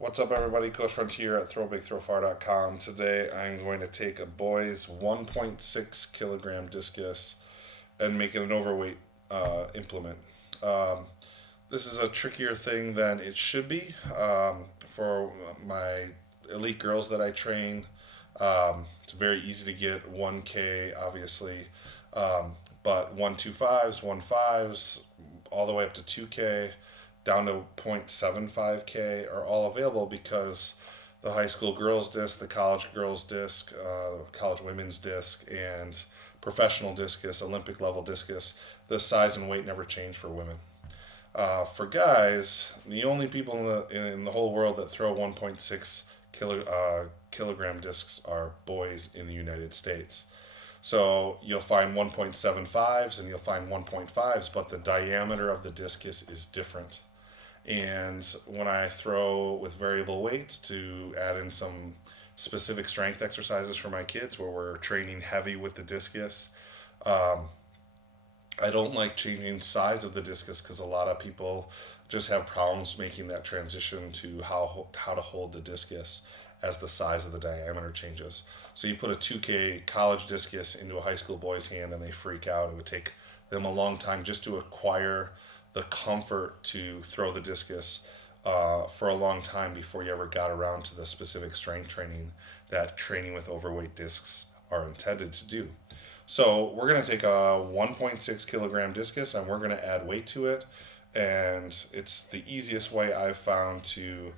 What's up, everybody? Coach Frontier at ThrowBigThrowFar.com. Today I'm going to take a boy's 1.6 kilogram discus and make it an overweight implement. Um, this is a trickier thing than it should be for my elite girls that I train. It's very easy to get 1K, obviously, but 125s, 1.5s, all the way up to 2K down to 0.75K are all available because the high school girls disc, the college girls disc, the college women's disc, and professional discus, Olympic level discus, the size and weight never change for women. For guys, the only people in the whole world that throw 1.6 kilogram discs are boys in the United States. So you'll find 1.75s and you'll find 1.5s, but the diameter of the discus is different. And when I throw with variable weights to add in some specific strength exercises for my kids where we're training heavy with the discus, I don't like changing size of the discus because a lot of people just have problems making that transition to how to hold the discus as the size of the diameter changes. So you put a 2K college discus into a high school boy's hand and they freak out. It would take them a long time just to acquire the comfort to throw the discus for a long time before you ever got around to the specific strength training that training with overweight discs are intended to do. So we're going to take a 1.6 kilogram discus and we're going to add weight to it. And it's the easiest way I've found to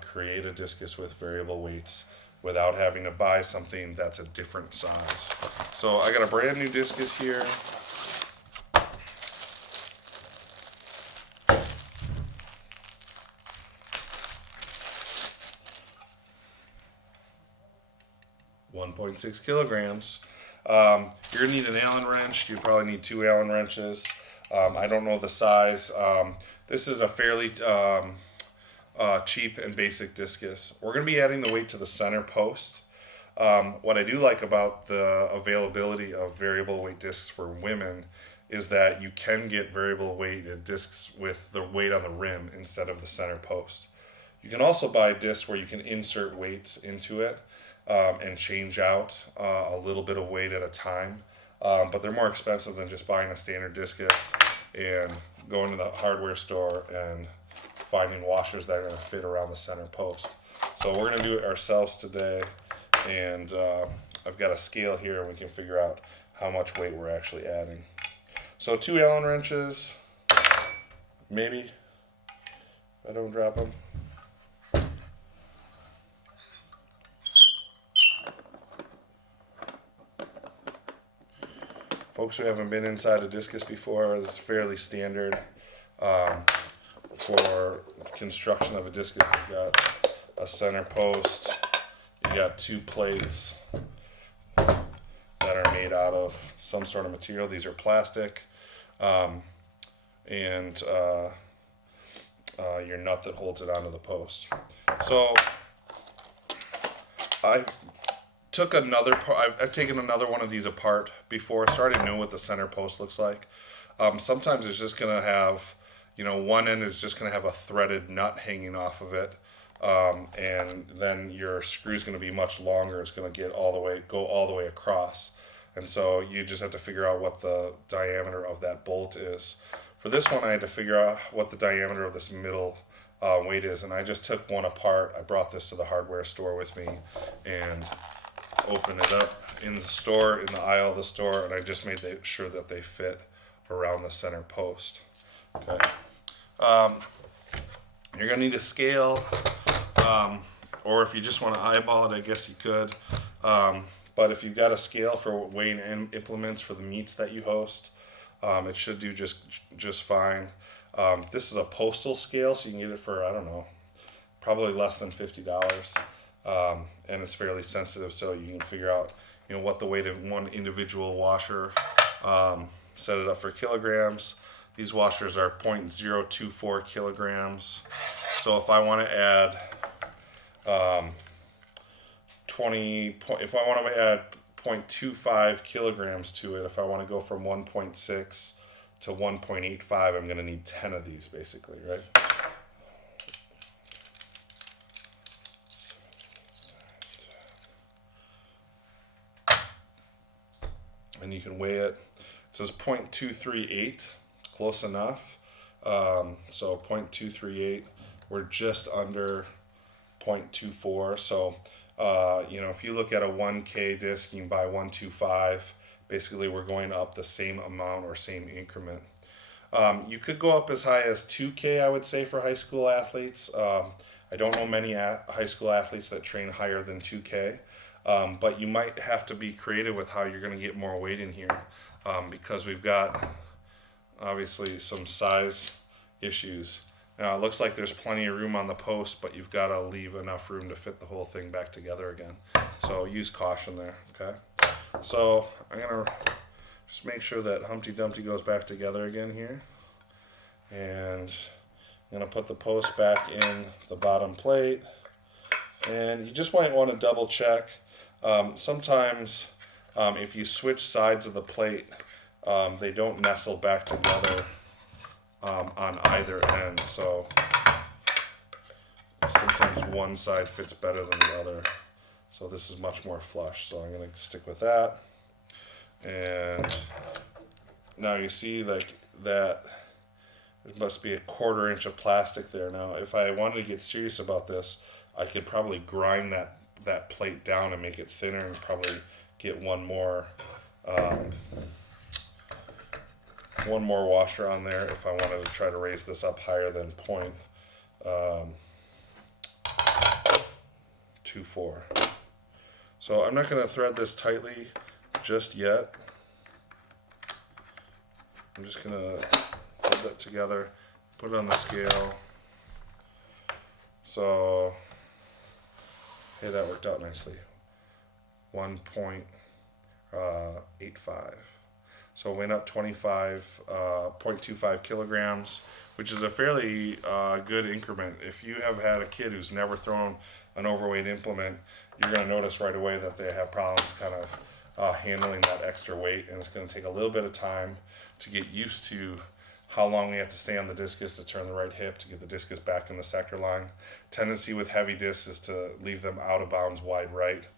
create a discus with variable weights without having to buy something that's a different size. So I got a brand new discus here. .6 kilograms. You're gonna need an Allen wrench. You probably need 2 Allen wrenches. I don't know the size. This is a fairly cheap and basic discus. We're gonna be adding the weight to the center post. What I do like about the availability of variable weight discs for women is that you can get variable weight discs with the weight on the rim instead of the center post. You can also buy discs where you can insert weights into it and change out a little bit of weight at a time. But they're more expensive than just buying a standard discus and going to the hardware store and finding washers that are going to fit around the center post. So we're going to do it ourselves today, and I've got a scale here and we can figure out how much weight we're actually adding. So 2 Allen wrenches, maybe, if I don't drop them. Folks who haven't been inside a discus before, is fairly standard for construction of a discus. You got a center post, you got 2 plates that are made out of some sort of material. These are plastic, and your nut that holds it onto the post. So I took another part. I've taken another one of these apart before, so I already know what the center post looks like. Sometimes it's just gonna have, one end is just gonna have a threaded nut hanging off of it, and then your screw's gonna be much longer. It's gonna go all the way across, and so you just have to figure out what the diameter of that bolt is. For this one, I had to figure out what the diameter of this middle weight is, and I just took one apart. I brought this to the hardware store with me, and open it up in the aisle of the store, and I just made sure that they fit around the center post. Okay. You're gonna need a scale, or if you just want to eyeball it, I guess you could. But if you've got a scale for weighing implements for the meets that you host, it should do just fine. This is a postal scale, so you can get it for, I don't know, probably less than $50. And it's fairly sensitive, so you can figure out what the weight of one individual washer, set it up for kilograms. These washers are 0.024 kilograms. So if I want to add if I want to add 0.25 kilograms to it, if I want to go from 1.6 to 1.85, I'm going to need 10 of these basically, right? and you can weigh it. It says 0.238, close enough. So 0.238, we're just under 0.24. So, if you look at a 1K disc, you can buy 125. Basically, we're going up the same amount or same increment. You could go up as high as 2K, I would say, for high school athletes. I don't know many high school athletes that train higher than 2K, but you might have to be creative with how you're going to get more weight in here, because we've got, obviously, some size issues. Now, it looks like there's plenty of room on the post, but you've got to leave enough room to fit the whole thing back together again. So use caution there, okay? So I'm going to just make sure that Humpty Dumpty goes back together again here. And I'm going to put the post back in the bottom plate. And you just might want to double check. Sometimes if you switch sides of the plate, they don't nestle back together on either end. So sometimes one side fits better than the other. So this is much more flush. So I'm going to stick with that. And now you see like that there must be a 1/4 inch of plastic there. Now if I wanted to get serious about this, I could probably grind that plate down and make it thinner and probably get one more washer on there if I wanted to try to raise this up higher than 0.24. So I'm not going to thread this tightly just yet. I'm just going to hold that together, put it on the scale. So, hey, that worked out nicely. 1.85. So it went up 0.25 kilograms, which is a fairly good increment. If you have had a kid who's never thrown an overweight implement, you're going to notice right away that they have problems kind of handling that extra weight, and it's going to take a little bit of time to get used to how long we have to stay on the discus to turn the right hip to get the discus back in the sector line. Tendency with heavy discs is to leave them out of bounds wide right.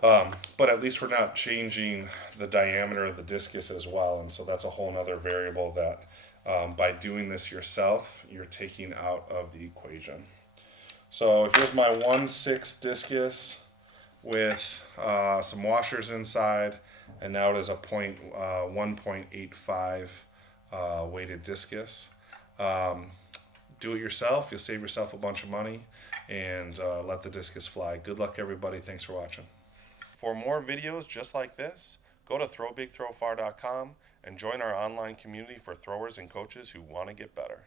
But at least we're not changing the diameter of the discus as well, and so that's a whole other variable that by doing this yourself, you're taking out of the equation. So here's my 1/6 discus with some washers inside, and now it is a 1.85 weighted discus. Do it yourself, you'll save yourself a bunch of money, and let the discus fly. Good luck, everybody. Thanks for watching. For more videos just like this, go to throwbigthrowfar.com and join our online community for throwers and coaches who want to get better.